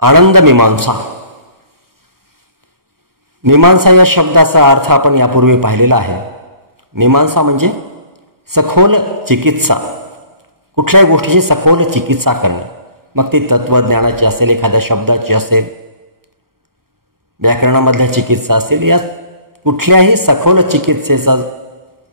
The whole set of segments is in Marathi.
आनंद मीमांसा. मीमांसा या शब्दाचा अर्थ आपण यापूर्वी पाहिलेला आहे. मीमांसा म्हणजे सखोल चिकित्सा, कुठल्याही गोष्टीची सखोल चिकित्सा करणे. मग ती तत्वज्ञानाची असेल, एखाद्या शब्दाची असेल, व्याकरणामधल्या चिकित्सा असेल, या कुठल्याही सखोल चिकित्सेचा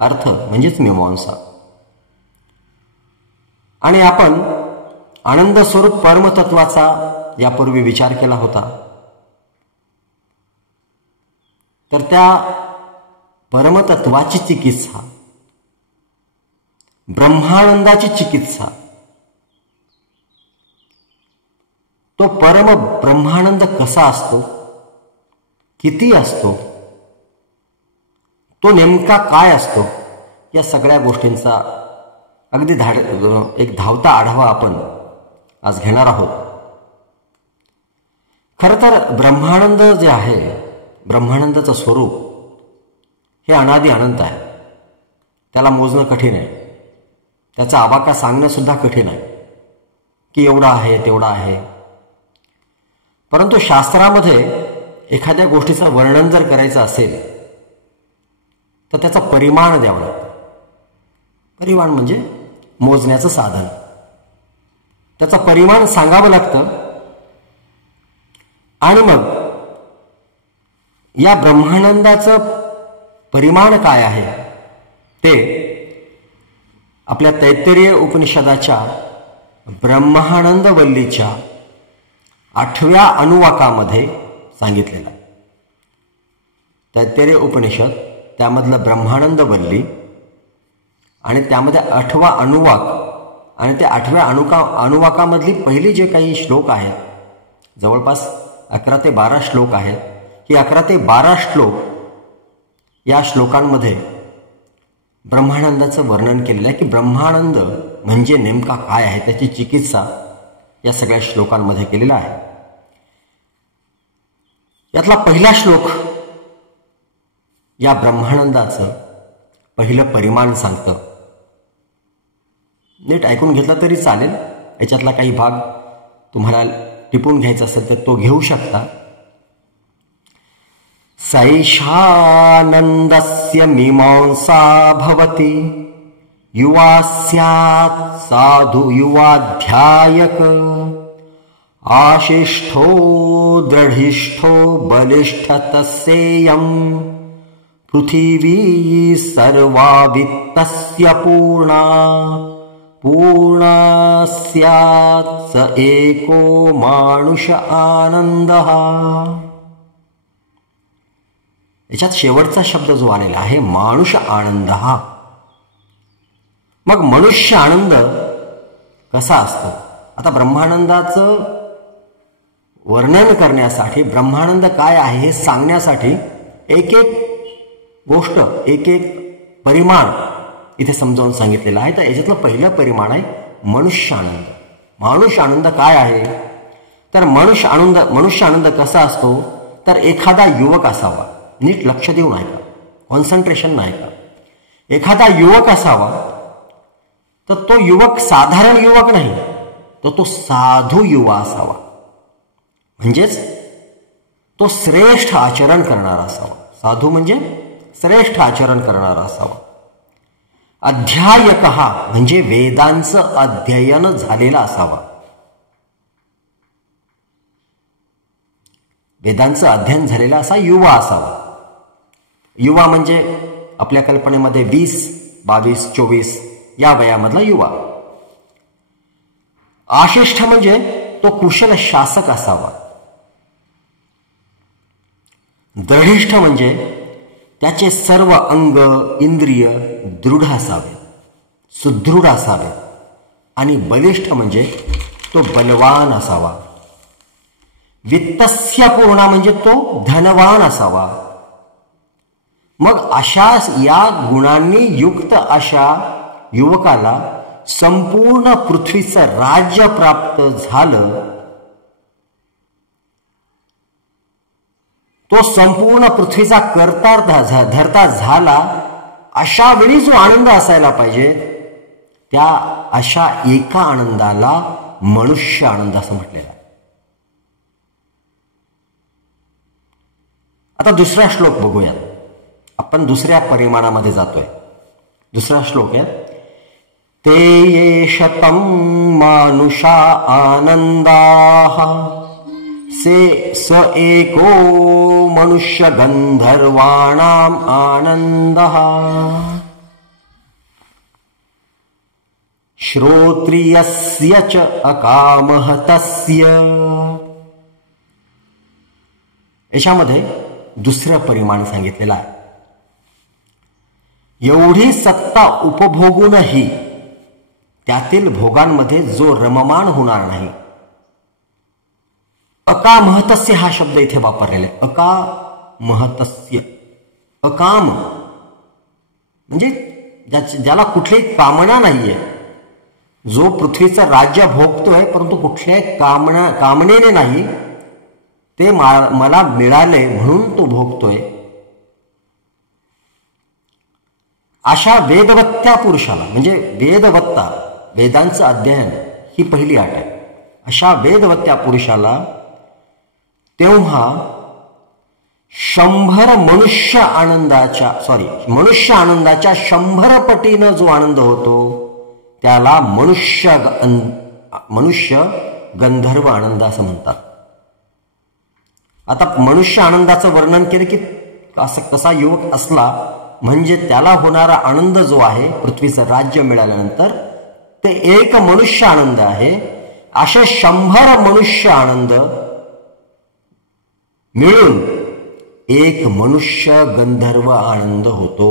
अर्थ म्हणजेच मीमांसा. आणि आपण आनंद स्वरूप परमतत्वाचा यापूर्वी विचार केला होता. तर त्या परमतत्वाची चिकित्सा, ब्रह्मानंदाची चिकित्सा, तो परम ब्रह्मानंद कसा असतो, किती असतो, तो नेमका काय असतो, या सगळ्या गोष्टींचा अगदी एक धावता आढावा आपण आज घेणार आहोत. खरं तर ब्रह्मानंद जे आहे, ब्रह्मानंदाचं स्वरूप हे अनादि अनंत आहे. त्याला मोजणं कठीण आहे. त्याचा आवाका सांगणं सुद्धा कठीण आहे की एवढा आहे तेवढा आहे. परंतु शास्त्रामध्ये एखाद्या गोष्टीचं वर्णन जर करायचं असेल तर त्याचं परिमाण द्यावं लागतं. परिमाण म्हणजे मोजण्याचं साधन. त्याचं परिमाण सांगावं लागतं. आणि मग या ब्रह्मानंदाचं परिमाण काय आहे ते आपल्या तैत्तिरीय उपनिषदाच्या ब्रह्मानंद वल्लीच्या 8व्या अनुवाकामध्ये सांगितलेलं आहे. तैत्तिरीय उपनिषद, त्यामधलं ब्रह्मानंद वल्ली आणि त्यामध्ये 8वा अनुवाक आणि त्या 8व्या अनुवाकामधली पहिली जे काही श्लोक आहेत, जवळपास 11 ते 12 श्लोक आहेत. ही 11 ते 12 श्लोक, या श्लोकांमध्ये ब्रह्मानंदाचं वर्णन केलेलं आहे की ब्रह्मानंद म्हणजे नेमका काय आहे, त्याची चिकित्सा या सगळ्या श्लोकांमध्ये केलेला आहे. यातला पहिला श्लोक या ब्रह्मानंदाचं पहिलं परिमाण सांगतं. नीट ऐकून घेतला तरी चालेल. याच्यातला काही भाग तुम्हाला टिपून घ्यायचा असेल तर तो घेऊ शकता. सैषानंदस्य मीमांसा भवति युवा स्यात् साधु युवाध्यायक आशिष्ठो दृढिष्ठो बलिष्ठ तस्येयं पृथिवी सर्वा वित्तस्य पूर्णा पूर्णा स्यात् स एको मानुष आनंदः. याच्यात शेवटचा शब्द जो आलेला आहे मानुष आनंद हा. मग मनुष्य आनंद कसा असतो? आता ब्रह्मानंदाचं वर्णन करण्यासाठी, ब्रह्मानंद काय आहे हे सांगण्यासाठी एक एक गोष्ट, एक एक परिमाण इथे समजावून सांगितलेलं आहे. तर याच्यातलं पहिलं परिमाण आहे मनुष्य आनंद. मानुष आनंद काय आहे? तर मनुष्य आनंद कसा असतो? तर एखादा युवक असावा. नीट लक्ष देऊन ऐका, कॉन्सन्ट्रेशन नाही का. एखादा युवक असावा तर तो युवक साधारण युवक नाही, तर तो साधू युवा असावा. म्हणजेच तो श्रेष्ठ आचरण करणारा असावा. साधू म्हणजे श्रेष्ठ आचरण करणारा असावा. अध्यायक म्हणजे वेदांचं अध्ययन झालेला असावा. वेदांचं अध्ययन झालेला असा युवा असावा. युवा म्हणजे आपल्या कल्पनेमध्ये 20, 22, 24 या वयामधला युवा. आशिष्ठ म्हणजे तो कुशल शासक असावा. दृढिष्ठ म्हणजे त्याचे सर्व अंग इंद्रिय दृढ असावे, सुदृढ असावे. आणि बलिष्ठ म्हणजे तो बलवान असावा. वित्तस्य पूर्णा म्हणजे तो धनवान असावा. मग अशा या गुणांनी युक्त अशा युवकाला संपूर्ण पृथ्वीचं राज्य प्राप्त झालं. तो संपूर्ण पृथ्वीचा कर्ता धर्ता झाला. अशा वेळी जो आनंद असायला पाहिजे, त्या अशा एका आनंदाला मनुष्य आनंद असं म्हटलेलं आहे. आता दुसरा श्लोक बघूयात. आपण दुसऱ्या परिमाणामध्ये जातोय. दुसरा श्लोक आहे, ते ये शतं मानुषा आनंदाः स एको मनुष्य गंधर्वाणाम आनंदः श्रोत्रियस्य च अकामः तस्य. याच्यामध्ये दुसरं परिमाण सांगितलेलं आहे. एवढी सत्ता उपभोगूनही त्यातील भोगांमध्ये जो रममाण होणार नाही. अकामहतस्य हा शब्द इथे वापरलेला आहे. अकामहतस्य. अकाम म्हणजे ज्याला कुठलीही कामना नाहीये, जो पृथ्वीचं राज्य भोगतोय परंतु कुठल्याही कामनेने नाही, ते मला मिळाले म्हणून तो भोगतोय, अशा वेदवत्त्या पुरुषाला, म्हणजे वेदवत्ता वेदांचं अध्ययन ही पहिली अट आहे, अशा वेदवत्त्या पुरुषाला तेव्हा 100 मनुष्य आनंदाच्या 100 पटीनं जो आनंद होतो त्याला मनुष्य गंधर्व आनंद असं म्हणतात. आता मनुष्य आनंदाचं वर्णन केलं की कसा युवक असला म्हणजे त्याला होणारा आनंद जो आहे पृथ्वीचं राज्य मिळाल्यानंतर ते एक मनुष्य आनंद आहे. असे 100 मनुष्य आनंद मिळून एक मनुष्य गंधर्व आनंद होतो.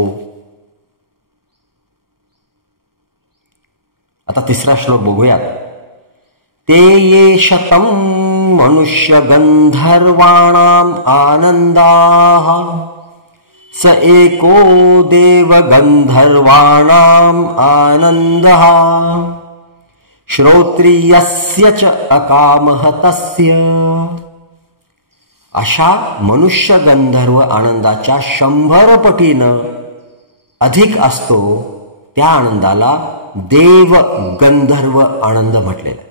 आता तिसरा श्लोक बघूयात. ते ये शतं मनुष्य गंधर्वाणाम आनंदाः स एको देव गंधर्वाणाम आनंदः श्रोत्रियस्य च अकामः तस्य. अशा मनुष्य गंधर्व आनंदाच्या 100 पटीनं अधिक असतो त्या आनंदाला देव गंधर्व आनंद म्हटलेला.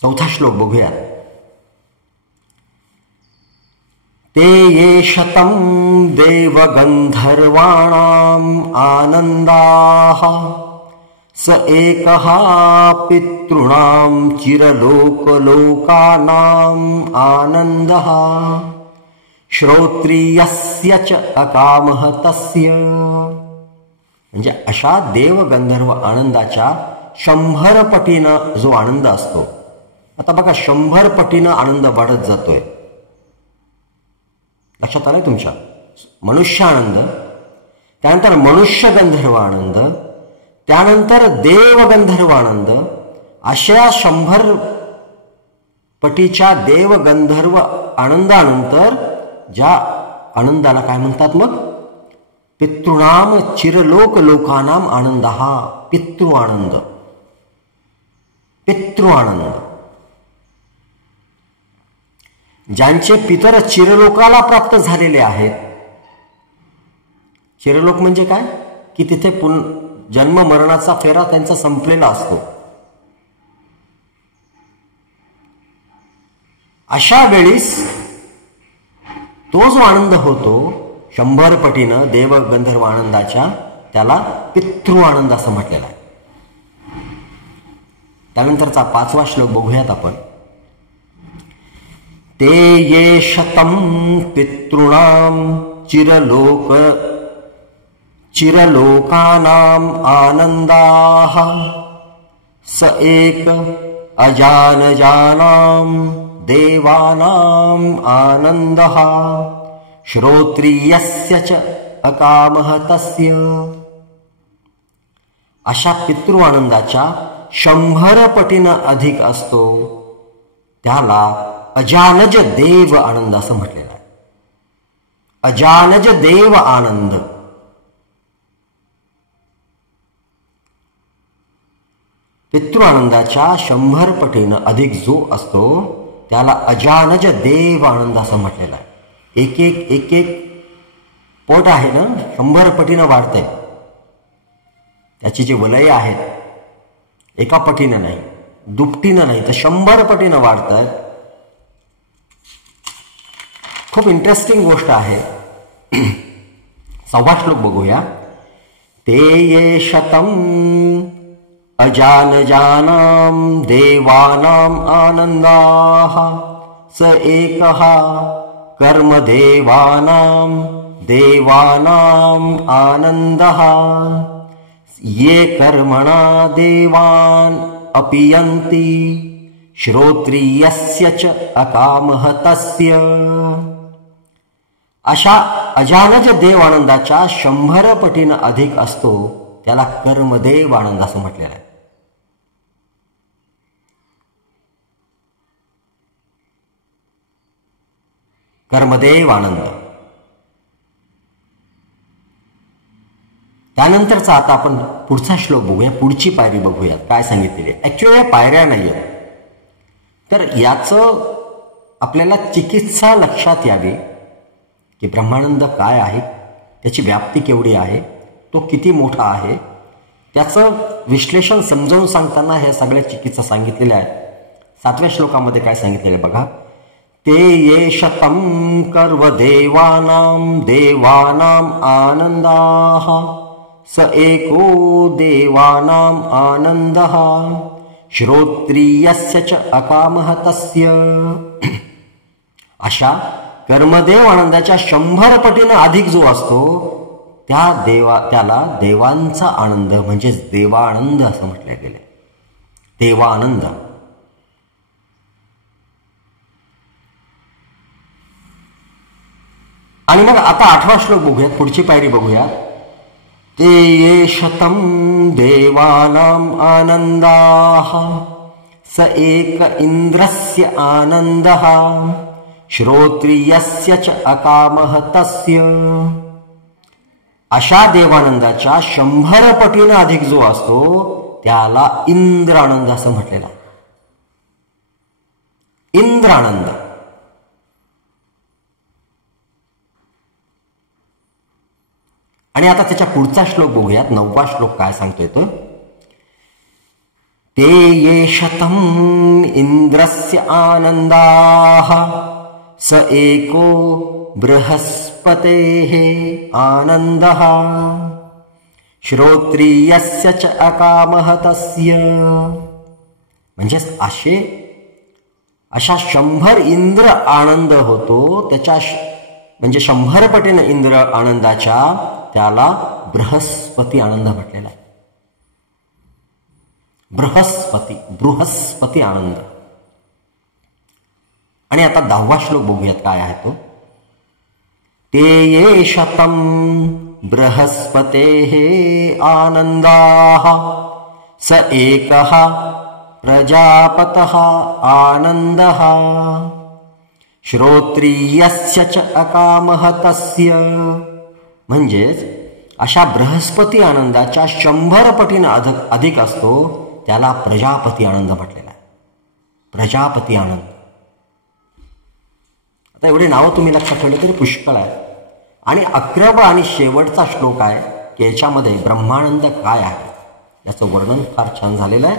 चौथा श्लोक बघूया. ते ये शतं देव गंधर्वाणाम आनंदाः स एकः पितॄणां चिरलोकलोकानां आनंदः श्रोत्रियस्य च अकामः तस्य. म्हणजे अशा देव गंधर्व आनंदाच्या 100 पटीनं जो आनंद असतो. आता बघा 100 पटीनं आनंद वाढत जातोय. लक्षात आलंय तुमच्या? मनुष्य आनंद, त्यानंतर मनुष्य गंधर्व आनंद, त्यानंतर देव गंधर्व आनंद. अशा 100 पटीच्या देव गंधर्व आनंदानंतर ज्या आनंदाला काय म्हणतात मग? पितॄणाम चिरलोक लोकानाम आनंद. हा पितृ आनंद. पितृ आनंद. ज्यांचे पितर चिरलोकाला प्राप्त झालेले आहेत. चिरलोक म्हणजे काय? की तिथे जन्म मरणाचा फेरा त्यांचा संपलेला असतो. अशा वेळीस तो जो आनंद होतो 100 पटीनं देव गंधर्व आनंदाच्या, त्याला पितृ आनंद असं म्हटलेला आहे. त्यानंतरचा 5वा श्लोक बघूयात आपण. ते ये शतं पितॄणां चिरलोकानां आनंदाः स एक अजानजानां देवानां आनंदः श्रोत्रियस्य च अकामः तस्य. अशा पितृ आनंदाच्या 100 पटीनं अधिक असतो त्याला अजानज देव आनंद असं म्हटलेलं आहे. अजानज देव आनंद. पितृ आनंदाच्या 100 पटीनं अधिक जो असतो त्याला अजानज देव आनंद असं म्हटलेलं आहे. एक एक पोट आहे ना 100 पटीनं वाढतंय. त्याची जी वलय आहेत एका पटीनं नाही, दुपटीनं नाही, तर 100 पटीनं वाढतात. खूप इंटरेस्टिंग गोष्ट आहे. 6वा श्लोक बघूया. ते ये शतम अजानजानां देवानां आनंदाः स एकः कर्मदेवानां देवानां आनंदः ये कर्मणा देवान् अपीयन्ति श्रोत्रियस्य च अकामः तस्य. अशा अजानज देव आनंदाच्या 100 पटीनं अधिक असतो त्याला कर्मदेव आनंद असं म्हटलेलं आहे. कर्मदेव आनंद. त्यानंतरचा आता आपण पुढचा श्लोक बघूया, पुढची पायरी बघूया काय सांगितलेली आहे. ऍक्च्युअली या पायऱ्या नाही आहेत, तर याचं आपल्याला चिकित्सा लक्षात यावी की ब्रह्मानंद काय आहे, त्याची व्याप्ती केवढी आहे, तो किती मोठा आहे, त्याचं विश्लेषण समजावून सांगताना हे सगळ्या चिकित्सा सांगितलेल्या आहेत. 7व्या श्लोकामध्ये काय सांगितलेले बघा. ते ये शतं कर्वदेवानां देवानां आनंदाः स एको देवानां आनंदः श्रोत्रियस्य च अकामः तस्य. अशा कर्मदेव आनंदाच्या 100 पटीनं अधिक जो असतो त्याला देवांचा आनंद म्हणजेच देवानंद असं म्हटलं गेलं. देवानंद. आणि मग आता 8वा श्लोक बघूयात, पुढची पायरी बघूयात. ते ये शतं देवानां आनंदाः स एक इंद्रस्य आनंदः श्रोत्रियस्य च अकामः तस्य. अशा देवानंदाच्या 100 पटीनं अधिक जो असतो त्याला इंद्र आनंद असं म्हटलेला. इंद्र आनंद. आणि आता त्याच्या पुढचा श्लोक बघूयात, 9वा श्लोक काय सांगतोय तो. ते ये शतं इंद्रस्य आनंदाः स एको बृहस्पतेः आनंदः श्रोत्रियस्य च अकामः तस्य. म्हणजेच अशा 100 इंद्र आनंद होतो त्याच्या, म्हणजे 100 पटीनं इंद्र आनंदाच्या त्याला बृहस्पती आनंद म्हटलेला आहे. बृहस्पती आनंद. आणि आता 10वा श्लोक बघूयात काय आहे तो. ते ये शतं बृहस्पतेः आनंदाः स एकः प्रजापतः आनंदः श्रोत्रियस्य च अकामः तस्य. म्हणजेच अशा बृहस्पती आनंदाच्या 100 पटीनं अधिक असतो त्याला प्रजापती आनंद म्हटलेला आहे. प्रजापती आनंद. आता एवढी नावं तुम्ही लक्षात ठेवली तरी पुष्कळ आहे. आणि 11वा आणि शेवटचा श्लोक आहे की याच्यामध्ये ब्रह्मानंद काय आहे याचं वर्णन फार छान झालेलं आहे.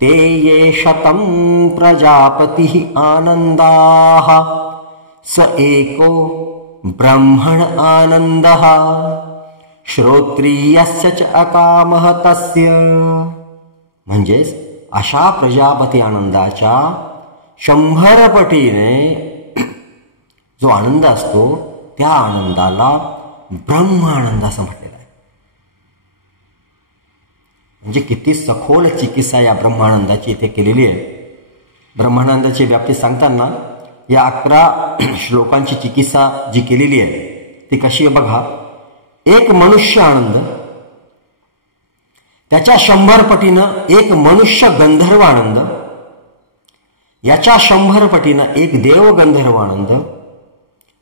ते ये शतं प्रजापतिः आनंदाः स एको ब्रह्मण आनंदः श्रोत्रियस्य च अकामः तस्य. म्हणजेच अशा प्रजापती आनंदाच्या 100 पटीने जो आनंद असतो त्या आनंदाला ब्रह्म आनंद असं म्हटलेलं आहे. म्हणजे किती सखोल चिकित्सा या ब्रह्मानंदाची इथे केलेली आहे. ब्रह्मानंदाची व्याप्ती सांगताना या 11 श्लोकांची चिकित्सा जी केलेली आहे ती कशी आहे बघा. एक मनुष्य आनंद, त्याच्या 100 पटीनं एक मनुष्य गंधर्व आनंद, याच्या 100 पटीनं एक देव गंधर्व आनंद,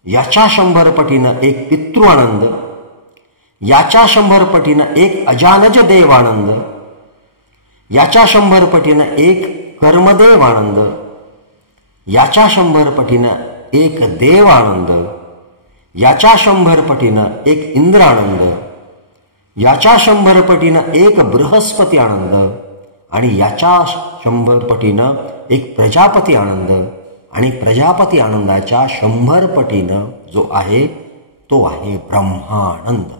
याच्या 100 पटीनं एक पितृ आनंद, याच्या 100 पटीनं एक अजानज देव आनंद, याच्या 100 पटीनं एक कर्मदेव आनंद, याच्या 100 पटीनं एक देव आनंद, याच्या 100 पटीनं एक इंद्र आनंद, याच्या 100 पटीनं एक बृहस्पती आनंद आणि याच्या 100 पटीनं एक प्रजापती आनंद आणि प्रजापती आनंदाच्या 100 पटीनं जो आहे तो आहे ब्रह्मानंद.